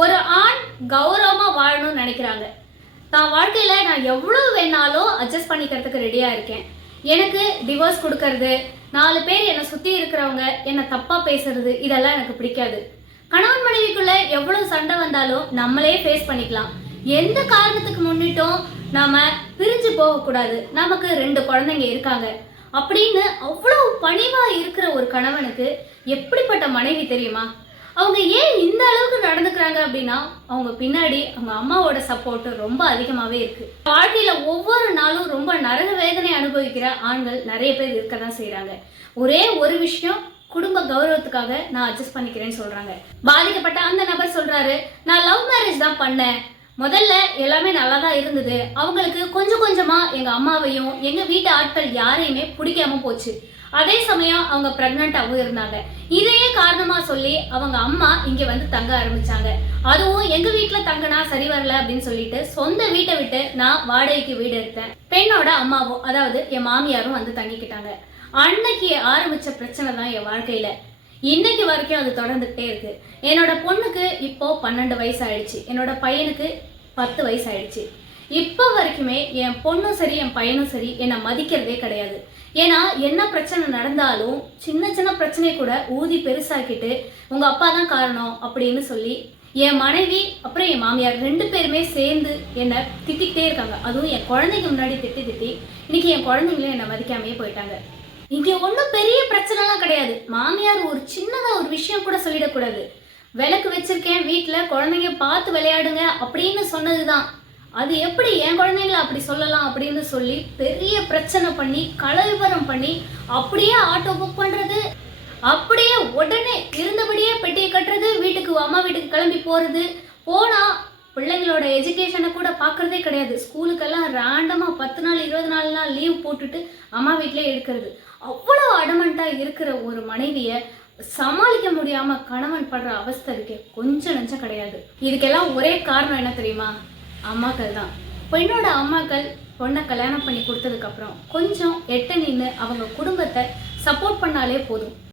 ஒரு ஆண் கௌரவமா வாழணும்னு நினைக்கிறாங்க. தான் வாழ்க்கையில நான் எவ்வளவு வேணாலும் அட்ஜஸ்ட் பண்ணிக்கிறதுக்கு ரெடியா இருக்கேன். எனக்கு டிவோர்ஸ் கொடுக்கறது, 4 பேர் என்னை சுத்தி இருக்கிறவங்க என்ன தப்பா பேசுறது இதெல்லாம் எனக்கு பிடிக்காது. கணவன் மனைவிக்குள்ள எவ்வளவு சண்டை வந்தாலும் நம்மளே ஃபேஸ் பண்ணிக்கலாம். எந்த காரணத்துக்கு முன்னிட்டும் நாம பிரிஞ்சு போகக்கூடாது. நமக்கு 2 குழந்தைங்க இருக்காங்க அப்படின்னு அவ்வளவு பணிவா இருக்கிற ஒரு கணவனுக்கு எப்படிப்பட்ட மனைவி தெரியுமா? அவங்க ஏன் இந்த அளவுக்கு நடந்துக்கிறாங்க அப்படின்னா, அவங்க பின்னாடி அவங்க அம்மாவோட சப்போர்ட் ரொம்ப அதிகமாவே இருக்கு. வாழ்க்கையில ஒவ்வொரு நாளும் ரொம்ப நரக வேதனை அனுபவிக்கிற ஆண்கள் நிறைய பேர் இருக்கதான் செய்யறாங்க. ஒரே ஒரு விஷயம், குடும்ப கௌரவத்துக்காக நான் அட்ஜஸ்ட் பண்ணிக்கிறேன்னு சொல்றாங்க. பாதிக்கப்பட்ட அந்த நபர் சொல்றாரு, நான் லவ் மேரேஜ் தான் பண்ணேன். முதல்ல எல்லாமே நல்லா தான் இருந்தது. அவங்களுக்கு கொஞ்சம் கொஞ்சமா எங்க அம்மாவையும் எங்க வீட்டு ஆட்கள் யாரையுமே பிடிக்காம போச்சு. அதே சமயம் அவங்க பிரெக்னண்டாவும் இருந்தாங்க. இதையே காரணமா சொல்லி அவங்க அம்மா இங்க வந்து தங்க ஆரம்பிச்சாங்க. அதுவும் எங்க வீட்டுல தங்கினா சரி வரல அப்படின்னு சொல்லிட்டு சொந்த வீட்டை விட்டு நான் வாடகைக்கு வீடு எடுத்தேன். பெண்ணோட அம்மாவும், அதாவது என் மாமியாரும் வந்து தங்கிக்கிட்டாங்க. அன்னைக்கு ஆரம்பிச்ச பிரச்சனை தான் என் வாழ்க்கையில இன்னைக்கு வரைக்கும் அது தொடர்ந்துகிட்டே இருக்கு. என்னோட பொண்ணுக்கு இப்போ 12 வயசு ஆயிடுச்சு. என்னோட பையனுக்கு 10 வயசு ஆயிடுச்சு. இப்போ வரைக்குமே என் பொண்ணும் சரி என் பையனும் சரி என்னை மதிக்கிறதே கிடையாது. ஏன்னா என்ன பிரச்சனை நடந்தாலும் சின்ன சின்ன பிரச்சனையை கூட ஊதி பெருசாக்கிட்டு உங்க அப்பா தான் காரணம் அப்படின்னு சொல்லி என் மனைவி அப்புறம் என் மாமியார் 2 பேருமே சேர்ந்து என்னை திட்டிக்கிட்டே இருக்காங்க. அதுவும் என் குழந்தைக்கு முன்னாடி திட்டி இன்னைக்கு என் குழந்தைங்களும் என்னை மதிக்காமையே போயிட்டாங்க. இங்க ஒன்றும் பெரிய பிரச்சனைலாம் கிடையாது. மாமியார் ஒரு சின்னதா ஒரு விஷயம் கூட சொல்லிடக்கூடாது. விளக்கு வச்சிருக்கேன் வீட்டில், குழந்தைங்க பார்த்து விளையாடுங்க அப்படின்னு சொன்னதுதான். அது எப்படி என் குழந்தைங்கள அப்படி சொல்லலாம் அப்படின்னு சொல்லி பெரிய பிரச்சனை பண்ணி கலவிபரம் பண்ணி அப்படியே ஆட்டோ புக் பண்றது, அப்படியே உடனே இருந்தபடியே பெட்டியை கட்டுறது, வீட்டுக்கு அம்மா வீட்டுக்கு கிளம்பி போறது. போனா பிள்ளைங்களோட எஜுகேஷனை கூட பார்க்கறதே கிடையாது. ஸ்கூலுக்கெல்லாம் ரேண்டமா 10 நாள் 20 நாள்லாம் லீவ் போட்டுட்டு அம்மா வீட்டிலே எடுக்கிறது. அவ்வளவு அடமண்டா இருக்கிற ஒரு மனைவிய சமாளிக்க முடியாம கணவன் படுற அவஸ்தை இருக்கு கொஞ்சம் நெஞ்சம் கிடையாது. இதுக்கெல்லாம் ஒரே காரணம் என்ன தெரியுமா? அம்மாக்கள் தான். பெண்ணோட அம்மாக்கள் பொண்ணை கல்யாணம் பண்ணி கொடுத்ததுக்கு அப்புறம் கொஞ்சம் எட்ட நின்று அவங்க குடும்பத்தை சப்போர்ட் பண்ணாலே போதும்.